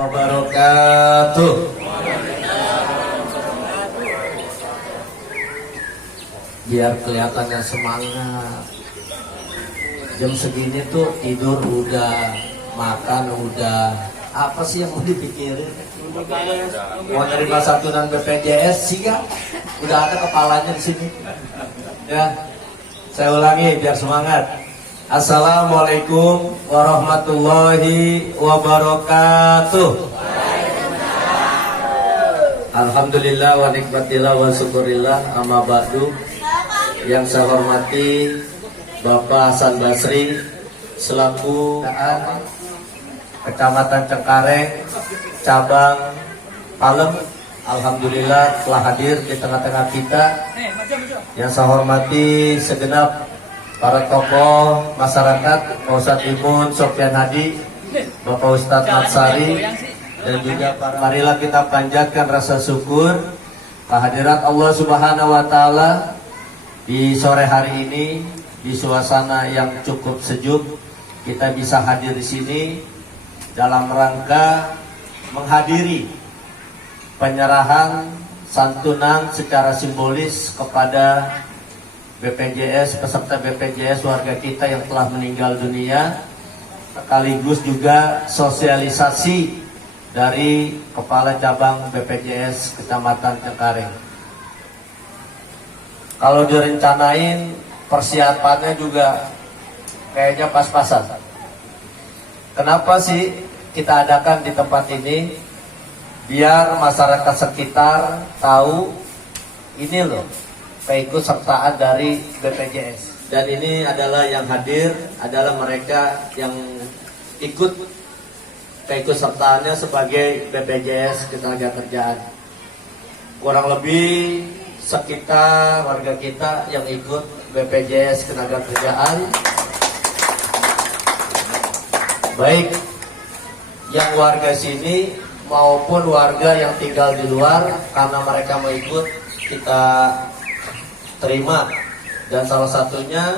Wabarakatuh. Biar kelihatannya semangat. Jam segini tuh tidur udah, makan udah, apa sih yang mau dipikirin? Mau nerima santunan BPJS sih kan? Udah ada kepalanya di sini. Ya, saya ulangi biar semangat. Assalamualaikum warahmatullahi wabarakatuh. Alhamdulillah wa nikmatillah wa syukurillah, amma ba'du. Yang saya hormati Bapak Hasan Basri selaku Kecamatan Cengkareng, cabang Palem, alhamdulillah telah hadir di tengah-tengah kita. Yang saya hormati segenap para tokoh masyarakat, Pak Ustadz Imun, Sofyan Hadi, Bapak Ustadz Matsari, dan juga para, marilah kita panjatkan rasa syukur kehadirat Allah Subhanahu wa Ta'ala di sore hari ini, di suasana yang cukup sejuk. Kita bisa hadir di sini dalam rangka menghadiri penyerahan santunan secara simbolis kepada BPJS, peserta BPJS warga kita yang telah meninggal dunia, sekaligus juga sosialisasi dari Kepala Cabang BPJS Kecamatan Cengkareng. Kalau direncanain persiapannya juga kayaknya pas-pasan. Kenapa sih kita adakan di tempat ini? Biar masyarakat sekitar tahu ini loh keikutsertaan dari BPJS. Dan ini adalah yang hadir adalah mereka yang ikut keikutsertaannya sebagai BPJS Ketenagakerjaan. Kurang lebih sekitar warga kita yang ikut BPJS Ketenagakerjaan, baik yang warga sini maupun warga yang tinggal di luar, karena mereka mau ikut kita terima. Dan salah satunya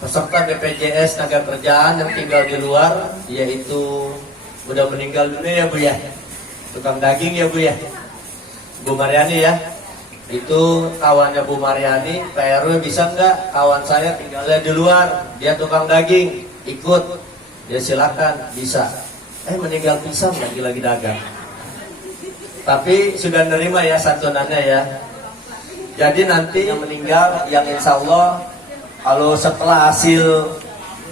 peserta BPJS Ketenagakerjaan yang tinggal di luar, yaitu udah meninggal dunia ya Bu ya, tukang daging ya Bu ya, Bu Mariani ya. Itu kawannya Bu Mariani, Pak RW bisa nggak kawan saya tinggalnya di luar, dia tukang daging, ikut. Ya silakan, bisa. Meninggal pisang lagi dagang. Tapi sudah nerima ya santunannya ya. Jadi nanti yang meninggal, yang insya Allah kalau setelah hasil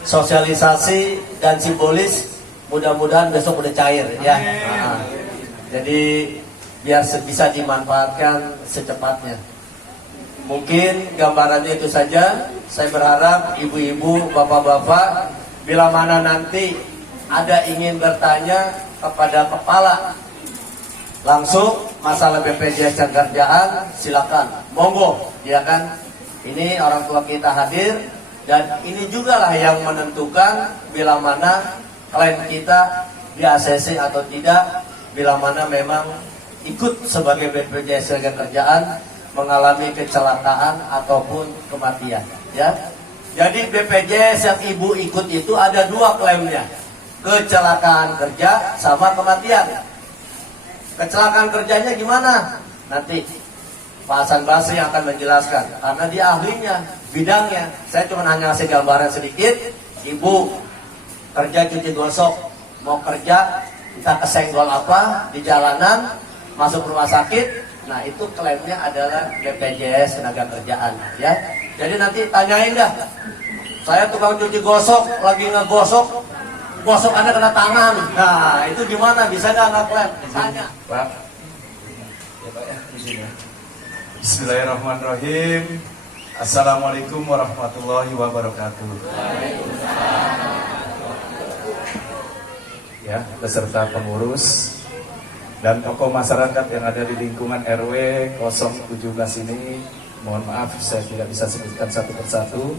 sosialisasi dan simbolis, mudah-mudahan besok udah cair ya. Jadi biar bisa dimanfaatkan secepatnya. Mungkin gambarannya itu saja. Saya berharap ibu-ibu, bapak-bapak, bila mana nanti ada ingin bertanya kepada kepala langsung masalah BPJS Ketenagakerjaan, silakan, monggo, ya kan? Ini orang tua kita hadir, dan ini juga lah yang menentukan bila mana klien kita di ACC atau tidak, bila mana memang ikut sebagai BPJS Ketenagakerjaan mengalami kecelakaan ataupun kematian, ya. Jadi BPJS yang ibu ikut itu ada dua klaimnya, kecelakaan kerja sama kematian. Kecelakaan kerjanya gimana? Nanti Pak Hasan Basri akan menjelaskan, karena dia ahlinya, bidangnya. Saya cuma hanya ngasih gambaran sedikit. Ibu kerja cuci gosok, mau kerja kita kesenggol apa di jalanan, masuk rumah sakit. Nah itu klaimnya adalah BPJS Ketenagakerjaan, ya. Jadi nanti tanyain dah, saya tukang cuci gosok, lagi ngegosok, gosokannya kena tangan. Nah itu gimana? Bisa nggak klaim? Tanya. Pak, ya Pak ya, izin ya. Bismillahirrahmanirrahim. Assalamualaikum warahmatullahi wabarakatuh. Ya, beserta pengurus dan tokoh masyarakat yang ada di lingkungan RW 017 ini, mohon maaf saya tidak bisa sebutkan satu persatu.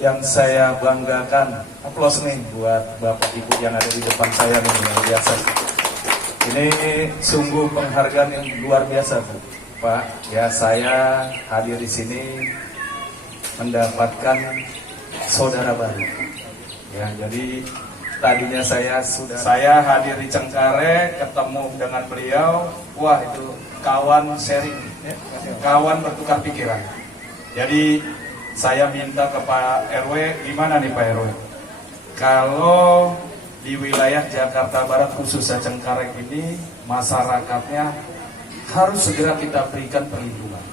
Yang saya banggakan, aplaus nih buat Bapak Ibu yang ada di depan saya nih, yang biasa. Ini sungguh penghargaan yang luar biasa, Pak. Ya, saya hadir di sini mendapatkan saudara baru. Ya, jadi tadinya saya hadir di Cengkareng, ketemu dengan beliau, wah itu kawan sharing, ya, kawan bertukar pikiran. Jadi saya minta ke Pak RW, gimana nih Pak RW? Kalau di wilayah Jakarta Barat khususnya Cengkareng ini masyarakatnya harus segera kita berikan perlindungan.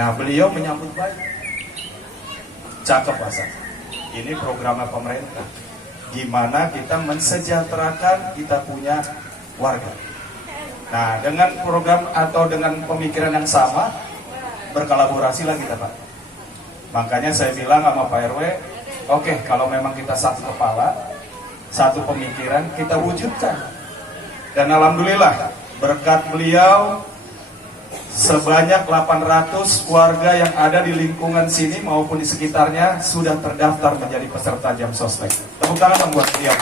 Nah beliau menyambut baik, cakep Pak. Ini programnya pemerintah. Gimana kita mensejahterakan kita punya warga. Nah dengan program atau dengan pemikiran yang sama berkolaborasi lah kita Pak. Makanya saya bilang sama Pak RW, oke, kalau memang kita satu kepala, satu pemikiran, kita wujudkan. Dan alhamdulillah berkat beliau sebanyak 800 warga yang ada di lingkungan sini maupun di sekitarnya sudah terdaftar menjadi peserta Jam Sostek. Tepuk tangan dong buat beliau.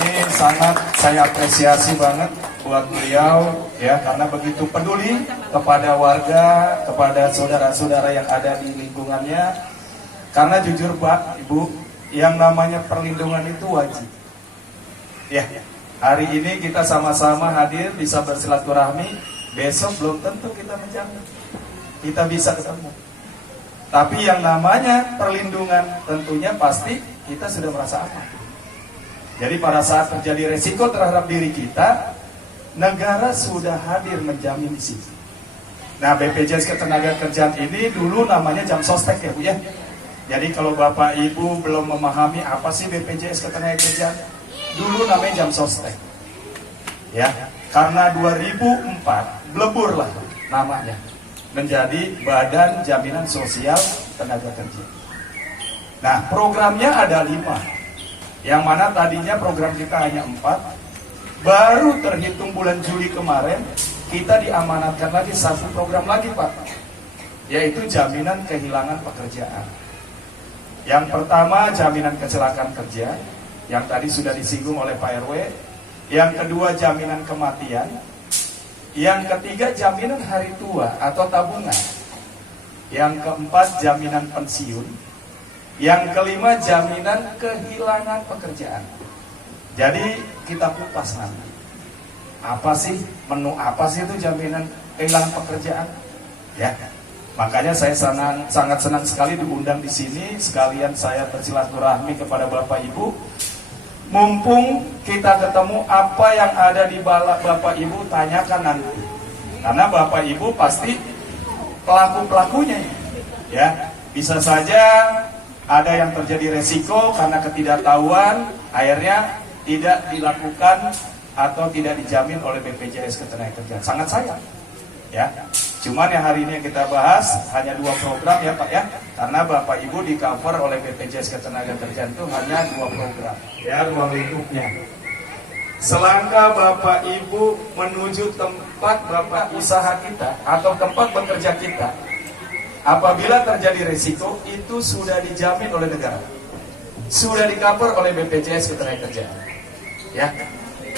Ini sangat saya apresiasi banget buat beliau ya, karena begitu peduli kepada warga, kepada saudara-saudara yang ada di lingkungannya. Karena jujur Pak, Ibu, yang namanya perlindungan itu wajib. Ya, hari ini kita sama-sama hadir bisa bersilaturahmi. Besok belum tentu kita menjamin kita bisa ketemu. Tapi yang namanya perlindungan tentunya pasti kita sudah merasa aman. Jadi pada saat terjadi resiko terhadap diri kita, negara sudah hadir menjamin di sini. Nah BPJS Ketenagakerjaan ini dulu namanya Jam Sostek ya Bu ya. Jadi kalau Bapak Ibu belum memahami apa sih BPJS Ketenagakerjaan, dulu namanya Jam Sostek. Ya, karena 2004 blebur lah namanya menjadi Badan Jaminan Sosial Tenaga Kerja. Nah programnya ada 5, yang mana tadinya program kita hanya 4. Baru terhitung bulan Juli kemarin kita diamanatkan lagi satu program lagi Pak, yaitu jaminan kehilangan pekerjaan. Yang pertama jaminan kecelakaan kerja, yang tadi sudah disinggung oleh Pak RW. Yang kedua jaminan kematian. Yang ketiga jaminan hari tua atau tabungan. Yang keempat jaminan pensiun. Yang kelima jaminan kehilangan pekerjaan. Jadi kita kupas nanti. Apa sih menu, apa sih itu jaminan kehilangan pekerjaan? Ya. Makanya saya sangat senang sekali diundang di sini. Sekalian saya bersilaturahmi kepada Bapak Ibu. Mumpung kita ketemu, apa yang ada di balak Bapak Ibu tanyakan nanti. Karena Bapak Ibu pasti pelaku-pelakunya ya. Bisa saja ada yang terjadi resiko karena ketidaktahuan, akhirnya tidak dilakukan atau tidak dijamin oleh BPJS Ketenagakerjaan. Sangat sayang ya. Cuman yang hari ini kita bahas hanya 2 program ya Pak ya. Karena Bapak Ibu di cover oleh BPJS Ketenagakerjaan itu hanya 2 program ya, ruang lingkupnya. Selangkah Bapak Ibu menuju tempat Bapak usaha kita atau tempat bekerja kita, apabila terjadi risiko itu sudah dijamin oleh negara, sudah di cover oleh BPJS Ketenagakerjaan ya.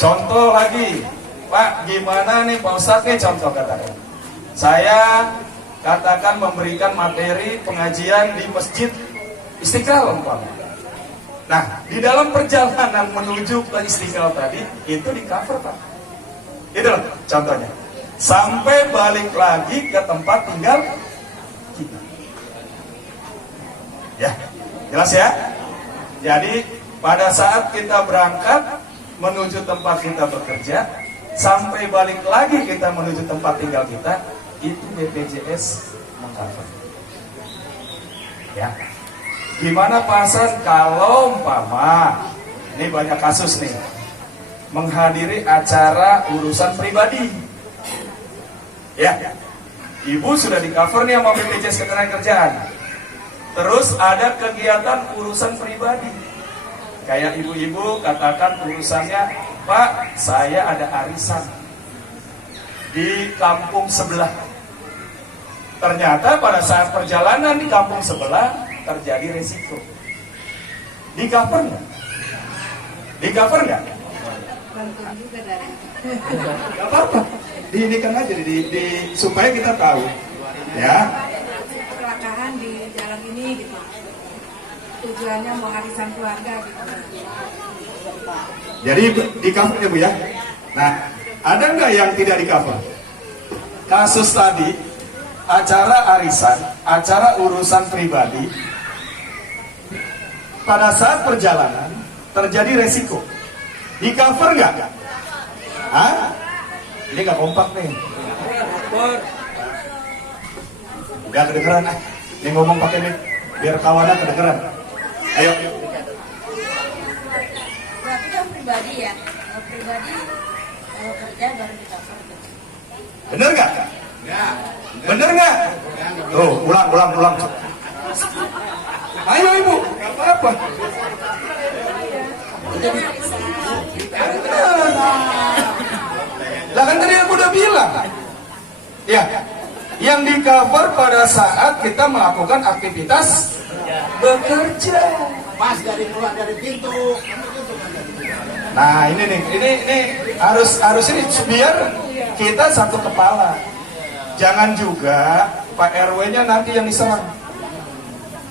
Contoh lagi Pak, gimana nih Pak Ustadz nih contoh katakan, saya katakan memberikan materi pengajian di Masjid Istiqlal umpamanya. Nah, di dalam perjalanan menuju ke Istiqlal tadi itu di cover Pak. Itu loh contohnya. Sampai balik lagi ke tempat tinggal kita. Ya, jelas ya? Jadi pada saat kita berangkat menuju tempat kita bekerja, sampai balik lagi kita menuju tempat tinggal kita, itu BPJS mengcover. Ya. Gimana Pak Hasan kalau umpama, ini banyak kasus nih, menghadiri acara urusan pribadi. Ya. Ibu sudah di cover nih sama BPJS Ketenagakerjaan. Terus ada kegiatan urusan pribadi. Kayak ibu-ibu katakan urusannya, Pak, saya ada arisan di kampung sebelah. Ternyata pada saat perjalanan di kampung sebelah terjadi resiko. Di cover nggak? Di cover nggak? Bantuan juga dari. Gak apa-apa. Diinikan aja, supaya kita tahu. Ya. Kecelakaan di jalan ini gitu. tujuannya mau arisan keluarga gitu. Jadi di cover ya Bu ya. Nah, ada nggak yang tidak di cover? Kasus tadi, acara arisan, acara urusan pribadi, pada saat perjalanan terjadi resiko. Di cover nggak? Hah? Ini nggak kompak nih. Udah kedengeran ah. Ini ngomong pakai mic biar kawannya kedengeran. Ayo. Berarti kan pribadi ya, kalau pribadi kalau kerja baru di cover. Bener nggak? Bener nggak? Tuh, ulang. Ayo ibu, nggak apa-apa. Lah kan tadi aku udah bilang. Ya, yang di cover pada saat kita melakukan aktivitas bekerja. Pas dari keluar dari pintu. Nah ini nih, ini harus ini biar kita satu kepala. Jangan juga Pak RW-nya nanti yang diserang.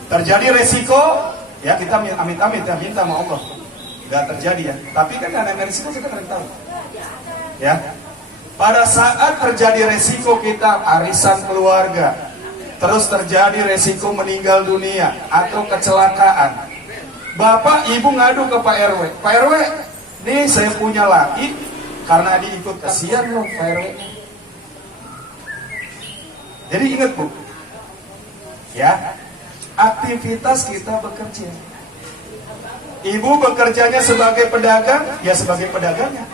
Terjadi resiko, ya kita amit-amit ya minta sama Allah. Gak terjadi ya. Tapi kan ada resiko kita kan tahu. Ya. Pada saat terjadi resiko kita arisan keluarga, terus terjadi resiko meninggal dunia atau kecelakaan, Bapak Ibu ngadu ke Pak RW. Pak RW, nih saya punya laki karena diikut kasihan loh Pak RW. Jadi ingat Bu, ya aktivitas kita bekerja. Ibu bekerjanya sebagai pedagang, ya sebagai pedagangnya.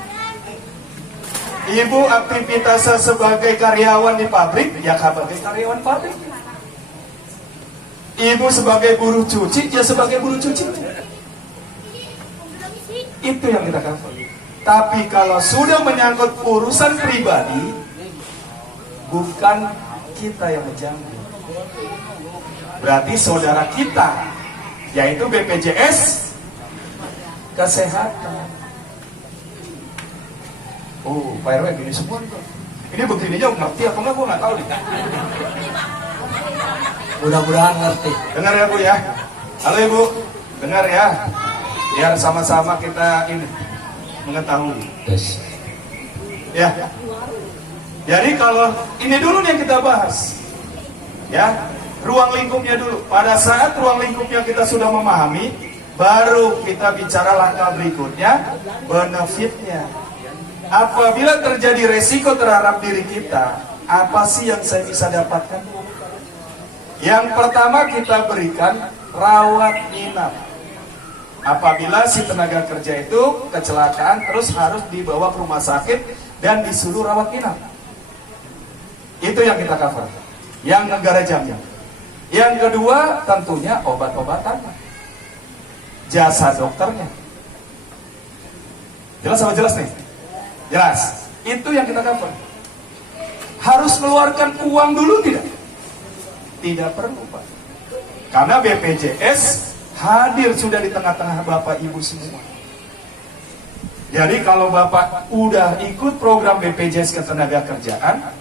Ibu aktivitasnya sebagai karyawan di pabrik, ya sebagai karyawan pabrik. Ibu sebagai buruh cuci, ya sebagai buruh cuci. Itu yang kita cover. Tapi kalau sudah menyangkut urusan pribadi, bukan kita yang menjamin. Berarti saudara kita, yaitu BPJS Kesehatan. Oh, Pak RW gini semua nih. Ini begini aja ngerti apa enggak, gue nggak tahu nih. Mudah-mudahan ngerti. Dengar ya Bu ya. Halo Ibu, dengar ya. Biar sama-sama kita ini mengetahui. Yes. Ya. Jadi kalau ini dulu yang kita bahas. Ya, ruang lingkupnya dulu. Pada saat ruang lingkupnya kita sudah memahami, baru kita bicara langkah berikutnya, benefitnya. Apabila terjadi resiko terhadap diri kita, apa sih yang saya bisa dapatkan? Yang pertama kita berikan rawat inap. Apabila si tenaga kerja itu kecelakaan terus harus dibawa ke rumah sakit dan disuruh rawat inap. Itu yang kita cover. Yang negara jamin. Yang kedua tentunya obat-obatannya. Jasa dokternya. Jelas apa jelas nih? Jelas. Itu yang kita cover. Harus mengeluarkan uang dulu tidak? Tidak perlu Pak. Karena BPJS hadir sudah di tengah-tengah Bapak Ibu semua. Jadi kalau Bapak udah ikut program BPJS Ketenagakerjaan,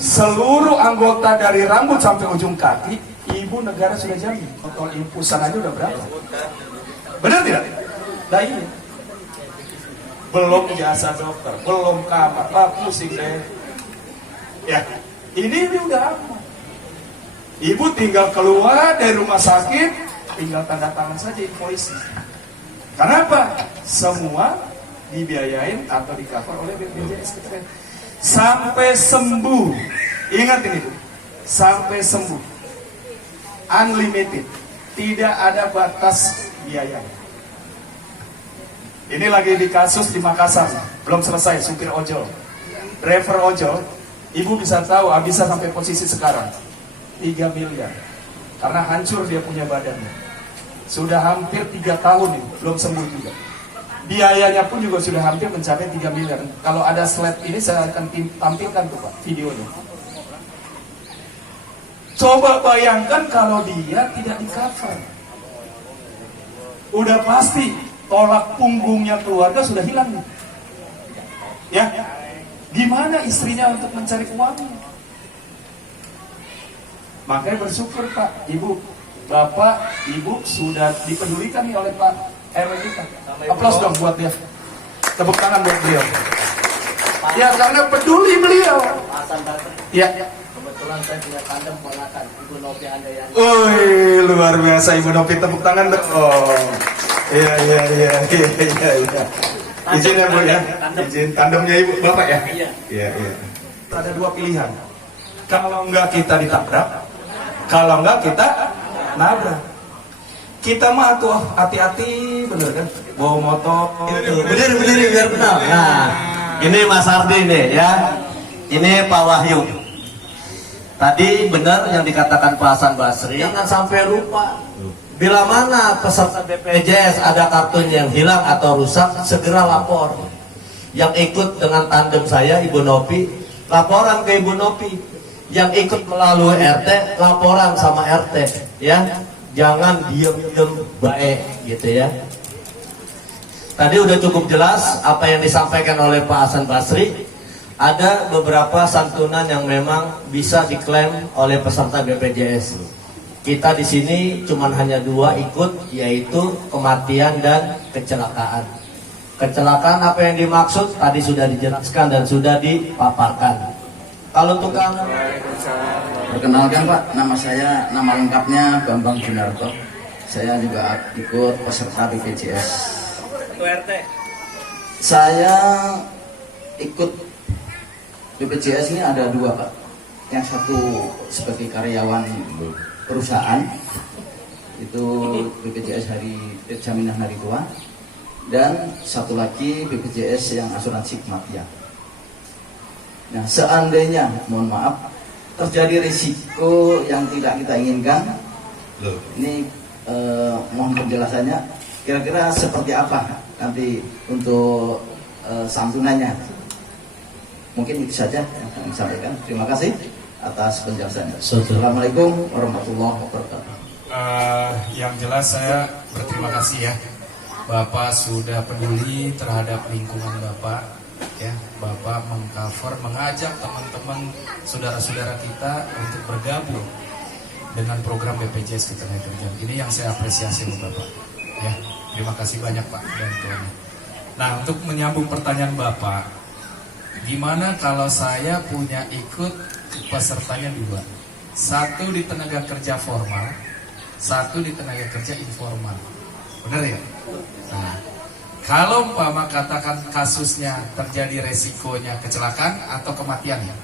seluruh anggota dari rambut sampai ujung kaki, Ibu negara sudah jamin. Total impusan aja udah berapa? Benar tidak? Nah iya. Belum jasa dokter, belum kamar, pusing deh. Ya, ini udah aman. Ibu tinggal keluar dari rumah sakit, tinggal tanda tangan saja invoice. Kenapa? Semua dibiayain atau di cover oleh BPJS Kesehatan sampai sembuh. Ingat ini Bu, sampai sembuh, unlimited, tidak ada batas biaya. Ini lagi di kasus di Makassar, belum selesai, supir ojol, driver ojol. Ibu bisa tahu bisa sampai posisi sekarang 3 miliar karena hancur dia punya badannya. Sudah hampir 3 tahun ini belum sembuh juga. Biayanya pun juga sudah hampir mencapai 3 miliar. Kalau ada slide ini saya akan tampilkan tuh Pak videonya. Coba bayangkan kalau dia tidak di cover. Udah pasti tolak punggungnya keluarga sudah hilang nih. Ya, gimana istrinya untuk mencari uang? Makanya bersyukur Pak, Ibu, Bapak, Ibu sudah dipedulikan nih oleh Pak RW kita. Aplaus dong buat dia. Tepuk tangan buat beliau. Ya, karena peduli beliau. Hasan Basri. Ya. Kebetulan saya punya tandem ponakan Ibu Novi Andayani. Wih, luar biasa Ibu Novi, tepuk tangan dong. Iya. Izin ya Bu ya. Izin tandemnya Ibu, Bapak ya. Iya. Ada dua pilihan. Kalau enggak kita ditabrak, kalau enggak kita nabrak. Kita mah tuh hati-hati, bener kan? Bawa motor. Berdiri biar benar. Nah, ini Mas Ardi nih ya. Ini Pak Wahyu. Tadi benar yang dikatakan Pak Hasan Basri. Jangan sampai lupa. Bila mana peserta BPJS ada kartunya yang hilang atau rusak, segera lapor. Yang ikut dengan tandem saya, Ibu Novi, laporan ke Ibu Novi. Yang ikut melalui RT, laporan sama RT. Ya, jangan diem-diem baik gitu ya. Tadi udah cukup jelas apa yang disampaikan oleh Pak Hasan Basri. Ada beberapa santunan yang memang bisa diklaim oleh peserta BPJS. Kita di sini cuman hanya dua ikut, yaitu kematian dan kecelakaan. Kecelakaan apa yang dimaksud tadi sudah dijelaskan dan sudah dipaparkan. Kalau tukang Perkenalkan Pak, nama lengkapnya Bambang Junarto. Saya juga ikut peserta BPJS. Saya ikut BPJS ini ada dua Pak. Yang satu sebagai karyawan perusahaan, itu BPJS jaminan hari tua, dan satu lagi BPJS yang asuransi kematian. Nah, seandainya, mohon maaf, terjadi risiko yang tidak kita inginkan, ini mohon penjelasannya, kira-kira seperti apa nanti untuk santunannya. Mungkin itu saja yang kami sampaikan. Terima kasih atas penjelasannya. Assalamualaikum warahmatullahi wabarakatuh. Yang jelas saya berterima kasih ya, Bapak sudah peduli terhadap lingkungan Bapak ya. Bapak mengcover, mengajak teman-teman saudara-saudara kita untuk bergabung dengan program BPJS Ketenagakerjaan. Ini yang saya apresiasi Bapak ya. Terima kasih banyak Pak bantuannya. Nah, untuk menyambung pertanyaan Bapak, gimana kalau saya punya ikut pesertanya dua, satu di tenaga kerja formal, satu di tenaga kerja informal, benar ya? Nah, kalau umpama katakan kasusnya terjadi resikonya kecelakaan atau kematian ya,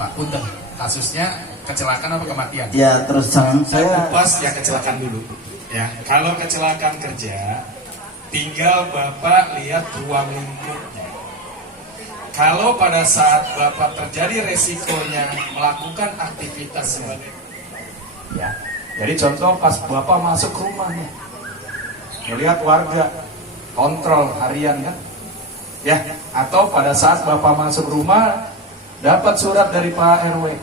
Pak Punten, kasusnya kecelakaan atau kematian? Ya, terus jangan Saya kupas ya kecelakaan dulu. Ya, kalau kecelakaan kerja, tinggal Bapak lihat ruang lingkupnya. Kalau pada saat Bapak terjadi resikonya melakukan aktivitas sebagai Ya. Jadi contoh pas Bapak masuk ke rumahnya, melihat warga, kontrol harian kan? Ya. Atau pada saat Bapak masuk rumah, dapat surat dari Pak RW,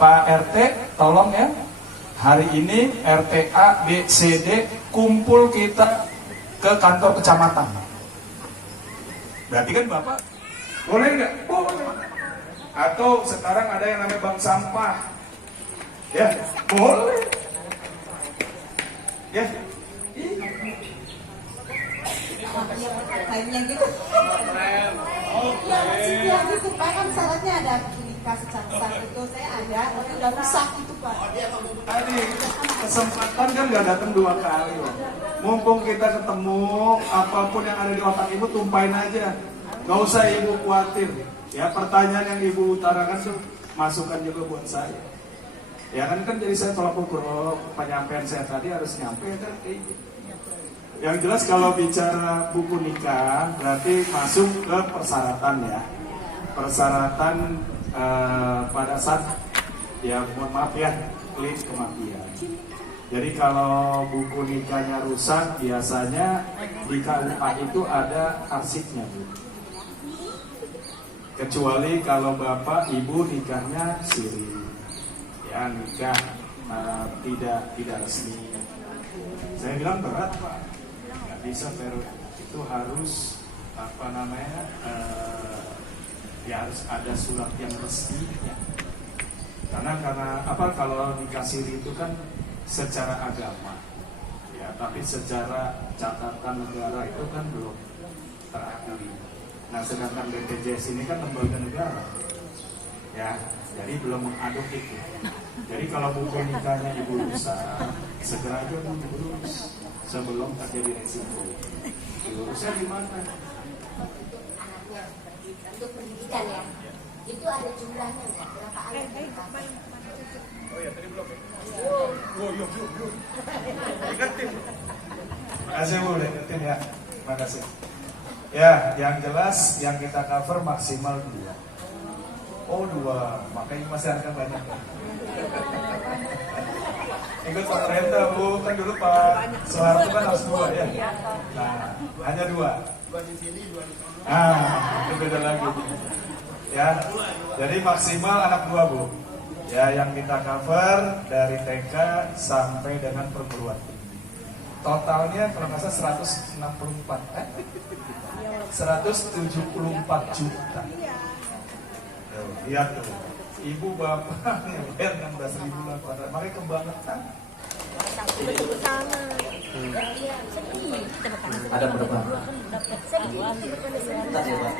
Pak RT, tolong ya, hari ini RT A, B, C, D kumpul kita ke kantor kecamatan. Berarti kan Bapak boleh nggak? Boleh. Atau sekarang ada yang namanya bank sampah. Ya, boleh. Ya. Kayaknya gitu. Ya, maksudnya gitu Pak, kan syaratnya ada nikah secara sah itu saya ada, tapi udah rusak itu Pak. Tadi kesempatan kan nggak datang dua kali. Mumpung kita ketemu, apapun yang ada di otak ibu tumpahin aja. Gak usah ibu khawatir. Ya, pertanyaan yang ibu utarakan tuh masukan juga buat saya. Ya kan jadi saya tolak ukur penyampaian saya tadi harus nyampe kan kayak gitu. Yang jelas kalau bicara buku nikah berarti masuk ke persyaratan ya. Persyaratan pada saat ya mohon maaf ya, klik kematian. Jadi kalau buku nikahnya rusak biasanya di KUA itu ada arsipnya Bu. Kecuali kalau bapak ibu nikahnya siri, ya nikah tidak resmi. Saya bilang berat Pak, nggak bisa itu harus ya harus ada surat yang resmi ya. Karena apa kalau nikah siri itu kan secara agama, ya, tapi secara catatan negara itu kan belum terakui. Nah, sedangkan BPJS ini kan lembaga negara, ya, jadi belum mengaduk itu. Jadi kalau buku nikahnya ibu rusak, segera aja bu diurus sebelum terjadi resiko. Diurusnya di mana? Anaknya untuk pendidikan ya, itu ada jumlahnya nggak? Berapa anak? Oh ya, tadi belum ya? Oh, yuk. Ingetin. Makasih Bu, udah ingetin ya. Makasih. Ya, yang jelas yang kita cover maksimal 2. Oh 2, makanya masih ada banyak. Ikut pemerintah Bu, kan dulu Pak Soeharto kan harus 2 ya. Nah, hanya 2. 2 di sini, 2 di sana. Itu beda lagi. Ya, jadi maksimal anak 2 Bu. Ya, yang kita cover dari TK sampai dengan perguruan tinggi. Totalnya kalau nggak salah 164, 174 juta. Tuh, lihat tuh, ibu bapak yang bayar 16.000 lah kuadrat, makanya kebangetan. Ada berapa? Bentar ya Pak.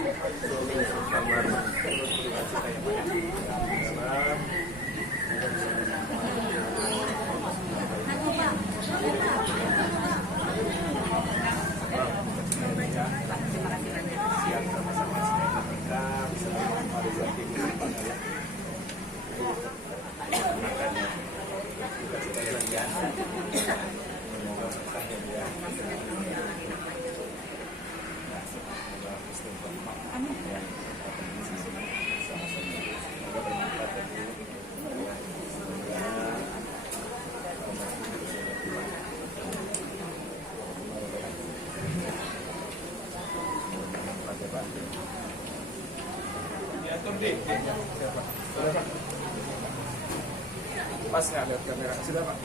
Pas nggak lihat kamera? Sudah Pak.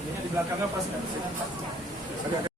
Ininya di belakangnya pas nggak?